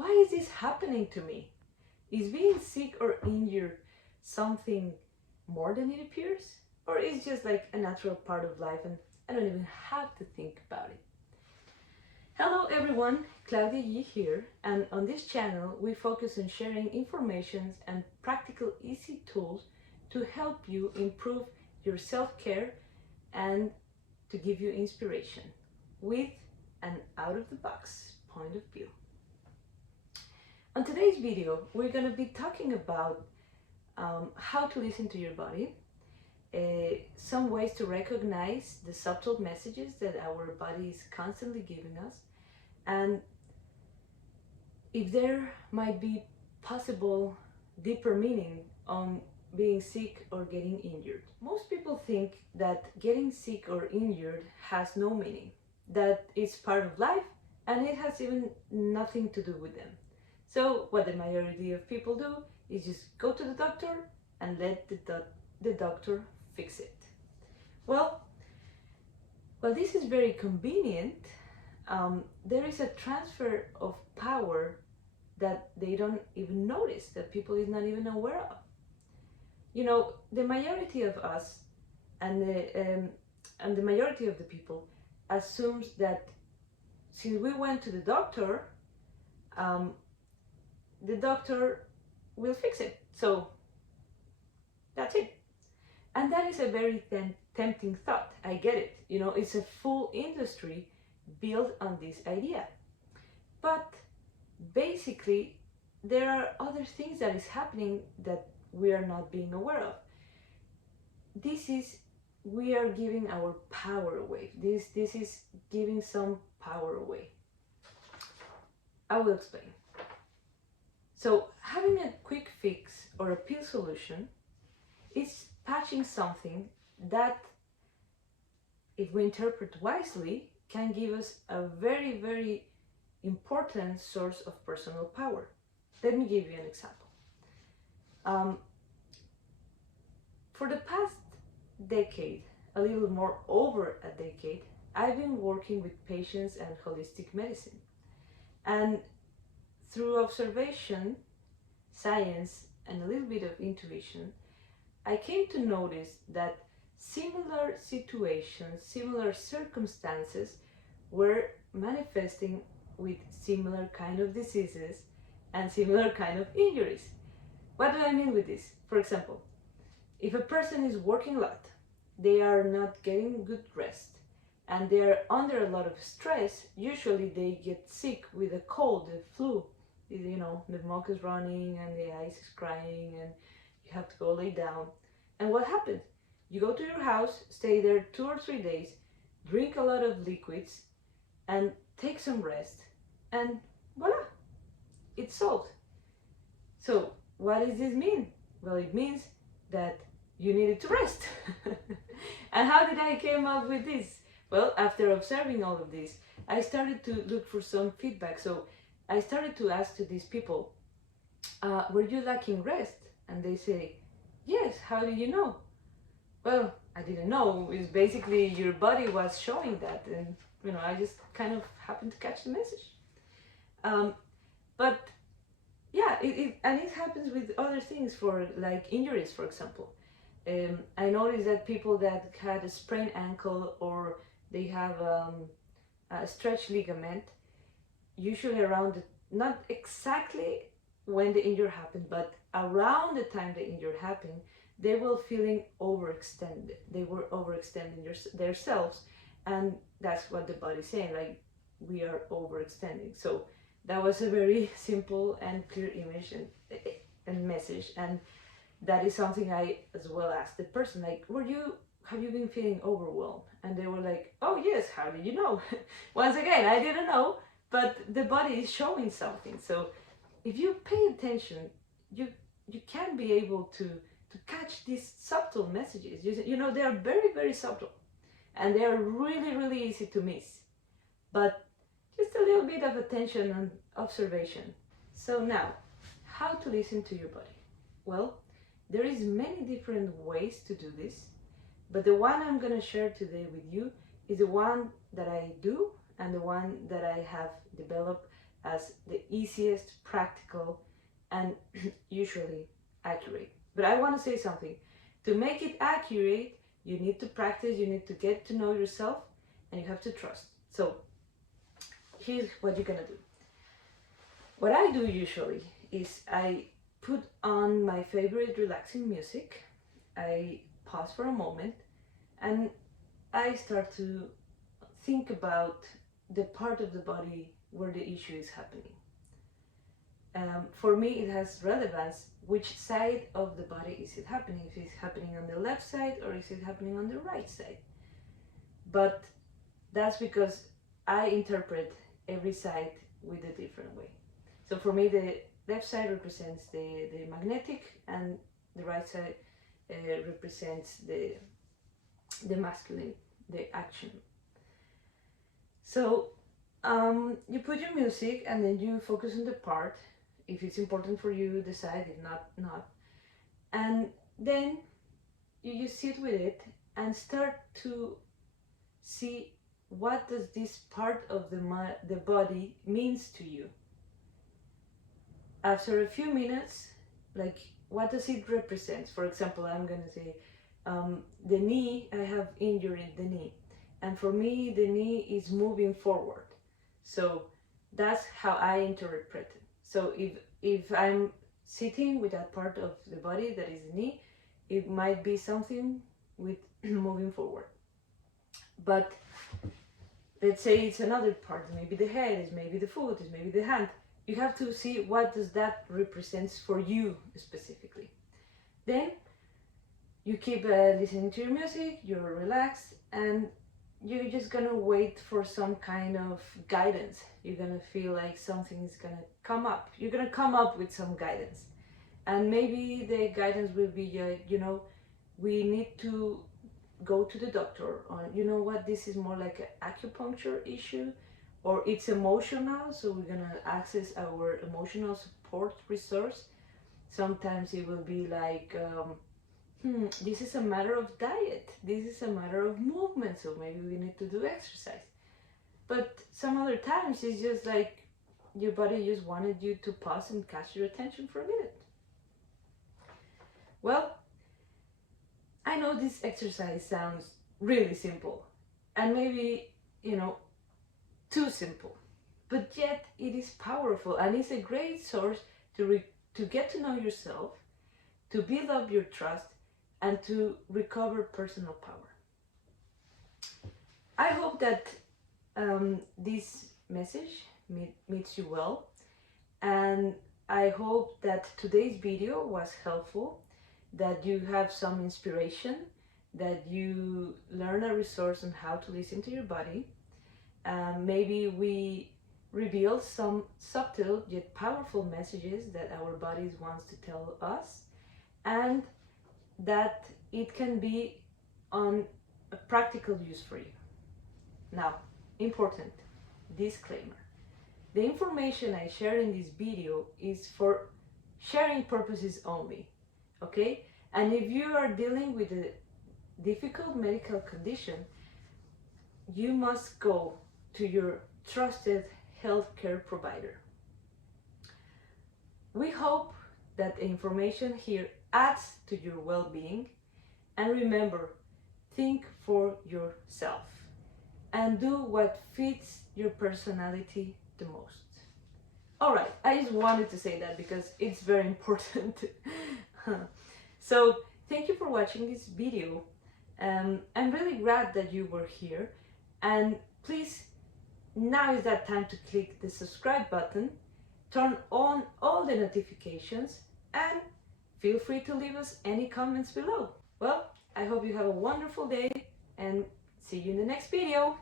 why is this happening to me? Is being sick or injured something more than it appears? Or is it just like a natural part of life and I don't even have to think about it? Hello everyone, Claudia Yi here, and on this channel we focus on sharing information and practical easy tools to help you improve your self-care and to give you inspiration with an out-of-the-box point of view. On today's video, we're going to be talking about how to listen to your body, some ways to recognize the subtle messages that our body is constantly giving us, and if there might be possible deeper meaning on being sick or getting injured. Most people think that getting sick or injured has no meaning, that it's part of life and it has even nothing to do with them. So what the majority of people do is just go to the doctor and let the doctor fix it. Well, this is very convenient. There is a transfer of power that they don't even notice, that people is not even aware of. You know, the majority of us and the majority of the people assumes that since we went to the doctor will fix it. So that's it. And that is a very tempting thought. I get it. You know, it's a full industry built on this idea. But basically, there are other things that is happening that we are not being aware of. We are giving our power away. This is giving some power away. I will explain. So having a quick fix or a pill solution is patching something that, if we interpret wisely, can give us a very, very important source of personal power. Let me give you an example. For the past decade, a little more over a decade, I've been working with patients and holistic medicine. And through observation, science, and a little bit of intuition, I came to notice that similar situations, similar circumstances were manifesting with similar kind of diseases and similar kind of injuries. What do I mean with this? For example, if a person is working a lot, they are not getting good rest, and they are under a lot of stress, usually they get sick with a cold, the flu. You know, the mouth is running and the eyes is crying and you have to go lay down. And what happens? You go to your house, stay there 2 or 3 days, drink a lot of liquids and take some rest, and voila, it's solved. So what does this mean? Well, it means that you needed to rest. And how did I came up with this? Well, after observing all of this, I started to look for some feedback. So I started to ask to these people, were you lacking rest? And they say, yes. How did you know? Well, I didn't know. It's basically your body was showing that, and you know, I just kind of happened to catch the message. But yeah, it happens with other things, for like injuries, for example. I noticed that people that had a sprained ankle or they have a stretched ligament, usually around not exactly when the injury happened, but around the time the injury happened, they were feeling overextended. They were overextending themselves, and that's what the body's saying, like, we are overextending. So that was a very simple and clear image and message, and that is something I as well asked the person, like, have you been feeling overwhelmed? And they were like, oh yes, how did you know? Once again, I didn't know, but the body is showing something. So if you pay attention, you can be able to catch these subtle messages. You know, they are very, very subtle, and they are really, really easy to miss. But just a little bit of attention and observation. So now, how to listen to your body? Well, there is many different ways to do this, but the one I'm going to share today with you is the one that I do and the one that I have developed as the easiest, practical, and usually accurate. But I want to say something. To make it accurate, you need to practice, you need to get to know yourself, and you have to trust. So here's what you're gonna do. What I do usually is I put on my favorite relaxing music, I pause for a moment, and I start to think about the part of the body where the issue is happening. For me, it has relevance. Which side of the body is it happening? If it's happening on the left side or is it happening on the right side? But that's because I interpret every side with a different way. So for me, the left side represents the magnetic, and the right side represents the masculine, the action. So you put your music and then you focus on the part. If it's important for you, decide. If not. And then you sit with it and start to see what does this part of the body means to you. After a few minutes, like, what does it represent? For example, I'm going to say the knee. I have injury in the knee, and for me the knee is moving forward. So that's how I interpret it. So if I'm sitting with that part of the body that is the knee, it might be something with moving forward. But let's say it's another part, maybe the head, is maybe the foot, is maybe the hand. You have to see what does that represents for you specifically. Then you keep listening to your music, you're relaxed, and you're just gonna wait for some kind of guidance. You're gonna feel like something is gonna come up. You're gonna come up with some guidance. And maybe the guidance will be, we need to go to the doctor, or you know what, this is more like an acupuncture issue, or it's emotional, so we're gonna access our emotional support resource. Sometimes it will be like, this is a matter of diet, this is a matter of movement, so maybe we need to do exercise. But some other times it's just like your body just wanted you to pause and catch your attention for a minute. Well, I know this exercise sounds really simple, and maybe, too simple, but yet it is powerful, and it's a great source to get to know yourself, to build up your trust, and to recover personal power. I hope that this message meets you well, and I hope that today's video was helpful, that you have some inspiration, that you learn a resource on how to listen to your body. Maybe we reveal some subtle yet powerful messages that our bodies wants to tell us, and that it can be on a practical use for you. Now, important disclaimer: the information I share in this video is for sharing purposes only, okay? And if you are dealing with a difficult medical condition, you must go to your trusted healthcare provider. We hope that the information here adds to your well-being, and remember, think for yourself and do what fits your personality the most. All right, I just wanted to say that because it's very important. So thank you for watching this video. I'm really glad that you were here, and please, now is that time to click the subscribe button, turn on all the notifications, and feel free to leave us any comments below. Well, I hope you have a wonderful day, and see you in the next video.